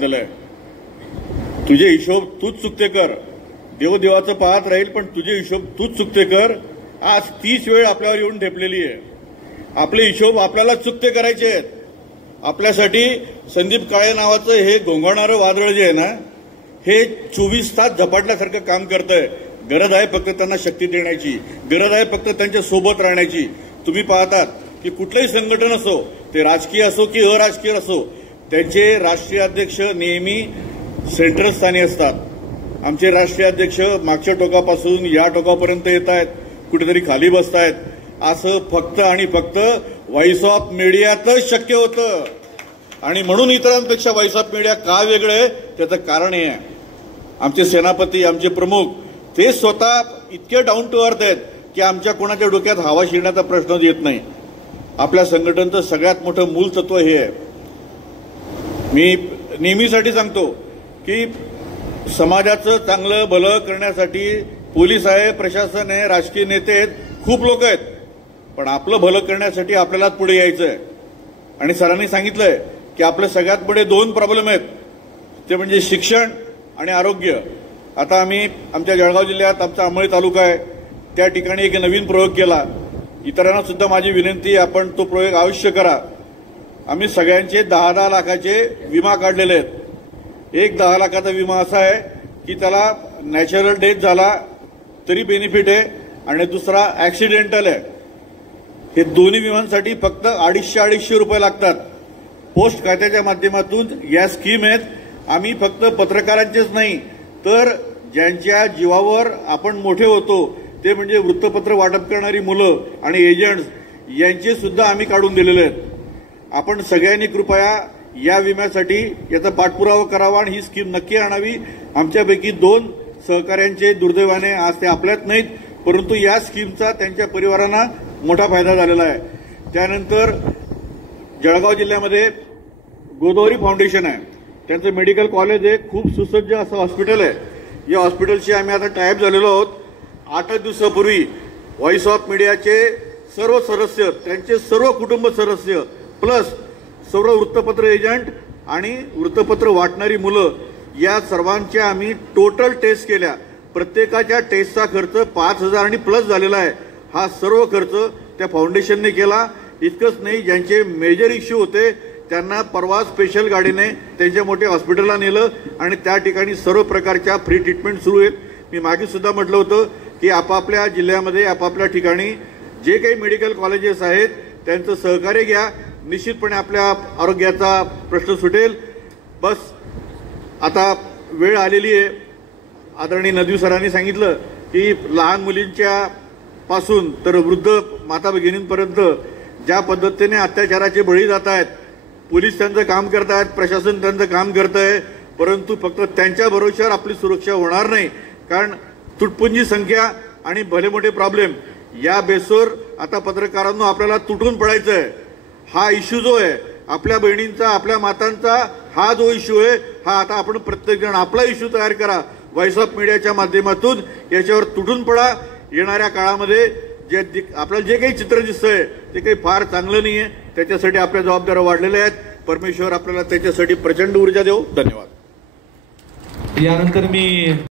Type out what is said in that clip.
तुझे हिशोब तूच चुकते कर. देवदेवाचं पाहत राहील, पण तुझे हिशोब तूच चुकते कर. आज 30 वेळ आपल्यावर येऊन ठेपलेली आहे. आपले हिशोब आपल्याला चुकते करायचे आहेत. आपल्यासाठी संदीप काळे नावाचं हे गोंगावणारं वादळ जे आहे ना, हे 24 तास झपाटल्यासारखं काम करतंय. गरज आहे फक्त त्यांना शक्ती देण्याची, गरज आहे फक्त त्यांच्या सोबत राहण्याची. तुम्ही पाहतात की कुठलंही संघटन असो, ते राजकीय असो की अराजकीय असो, त्यांचे राष्ट्रीय अध्यक्ष नेहमी सेंट्रल स्थानी असतात. आमचे राष्ट्रीय अध्यक्ष मागच्या टोकापासून या टोकापर्यंत येत आहेत, कुठेतरी खाली बसतायत. असं फक्त आणि फक्त व्हॉइस ऑफ मीडियातच शक्य होतं. आणि म्हणून इतरांपेक्षा व्हॉइस ऑफ मीडिया का वेगळं आहे त्याचं कारण हे आहे. आमचे सेनापती, आमचे प्रमुख, ते स्वतः इतके डाऊन टू अर्थ आहेत की आमच्या कोणाच्या डोक्यात हवा शिरण्याचा प्रश्नच येत नाही. आपल्या संघटनेचं सगळ्यात मोठं मूल तत्व हे आहे. मी नेहमीसाठी सांगतो की समाजाचं चांगलं भलं करण्यासाठी पोलीस आहे, प्रशासन आहे, राजकीय नेते आहेत, खूप लोक आहेत. पण आपलं भलं करण्यासाठी आपल्यालाच पुढे यायचं आहे. आणि सरांनी सांगितलंय की आपल्या सगळ्यात पुढे 2 प्रॉब्लेम आहेत, ते म्हणजे शिक्षण आणि आरोग्य. आता आम्ही आमच्या जळगाव जिल्ह्यात आमचा अंमळी तालुका आहे, त्या ठिकाणी एक नवीन प्रयोग केला. इतरांना सुद्धा माझी विनंती, आपण तो प्रयोग अवश्य करा. आम्ही सगळ्यांचे 10-10 लाखाचे विमा काढलेले आहेत. एक 10 लाखाचा विमा असा आहे की त्याला नॅचरल डेथ झाला तरी बेनिफिट आहे, आणि दुसरा ऍक्सिडेंटल आहे. हे दोन्ही विमांसाठी फक्त 250 रुपये लागतात. पोस्ट खात्याच्या माध्यमातून या स्कीम आहेत. आम्ही फक्त पत्रकारांचेच नाही, तर ज्यांच्या जीवावर आपण मोठे होतो, ते म्हणजे वृत्तपत्र वाटप करणारी मुलं आणि एजंट्स, यांचे सुद्धा आम्ही काढून दिलेले आहेत. आपण सगळ्यांनी कृपया या विम्यासाठी याचा पाठपुरावा करावा आणि ही स्कीम नक्की आणावी. आमच्यापैकी 2 सहकाऱ्यांचे दुर्दैवाने आज ते आपल्यात नाहीत, परंतु या स्कीमचा त्यांच्या परिवारांना मोठा फायदा झालेला आहे. त्यानंतर जळगाव जिल्ह्यामध्ये गोदावरी फाउंडेशन आहे, त्यांचं मेडिकल कॉलेज आहे, खूप सुसज्ज असं हॉस्पिटल आहे. या हॉस्पिटलशी आम्ही आता टायअप झालेलो आहोत. 8 दिवसापूर्वी व्हॉइस ऑफ मीडियाचे सर्व सदस्य, त्यांचे सर्व कुटुंब सदस्य, प्लस सर्व वृत्तपत्र एजंट आणि वृत्तपत्र वाटणारी मुलं, या सर्वांच्या आम्ही टोटल टेस्ट केल्या. प्रत्येकाच्या टेस्टचा खर्च 5,000 आणि प्लस झालेला आहे. हा सर्व खर्च त्या फाउंडेशनने केला. इतकंच नाही, ज्यांचे मेजर इश्यू होते त्यांना परवा स्पेशल गाडीने त्यांच्या मोठ्या हॉस्पिटलला नेलं आणि त्या ठिकाणी सर्व प्रकारच्या फ्री ट्रीटमेंट सुरू आहेत. मी मागे सुद्धा म्हटलं होतं की आपापल्या जिल्ह्यामध्ये आपापल्या ठिकाणी जे काही मेडिकल कॉलेजेस आहेत त्यांचं सहकार्य घ्या. निश्चितपणे आपल्या आरोग्याचा प्रश्न सुटेल. बस आता वेळ आलेली आहे. आदरणीय नदवी सरांनी सांगितलं की लहान मुलींच्या पासून तर वृद्ध माता भगिनींपर्यंत ज्या पद्धतीने अत्याचाराचे बळी जात आहेत, पोलीस त्यांचं काम करत आहेत, प्रशासन त्यांचं काम करत आहे, परंतु फक्त त्यांच्या भरोश्यावर आपली सुरक्षा होणार नाही. कारण तुटपुंजी संख्या आणि भले मोठे प्रॉब्लेम, या बेसवर आता पत्रकारांनो आपल्याला तुटून पडायचं आहे. हा इश्यू जो आहे आपल्या बहिणींचा, आपल्या मातांचा, हा जो इश्यू आहे, हा आता आपण प्रत्येकजण आपला इश्यू तयार करा. व्हॉइस ऑफ मीडियाच्या माध्यमातून याच्यावर तुटून पडा. येणाऱ्या काळामध्ये आपल्याला जे काही चित्र दिसतंय ते काही फार चांगलं नाही आहे. त्याच्यासाठी आपल्या जबाबदाऱ्या वाढलेल्या आहेत. परमेश्वर आपल्याला त्याच्यासाठी प्रचंड ऊर्जा देऊ. धन्यवाद. यानंतर मी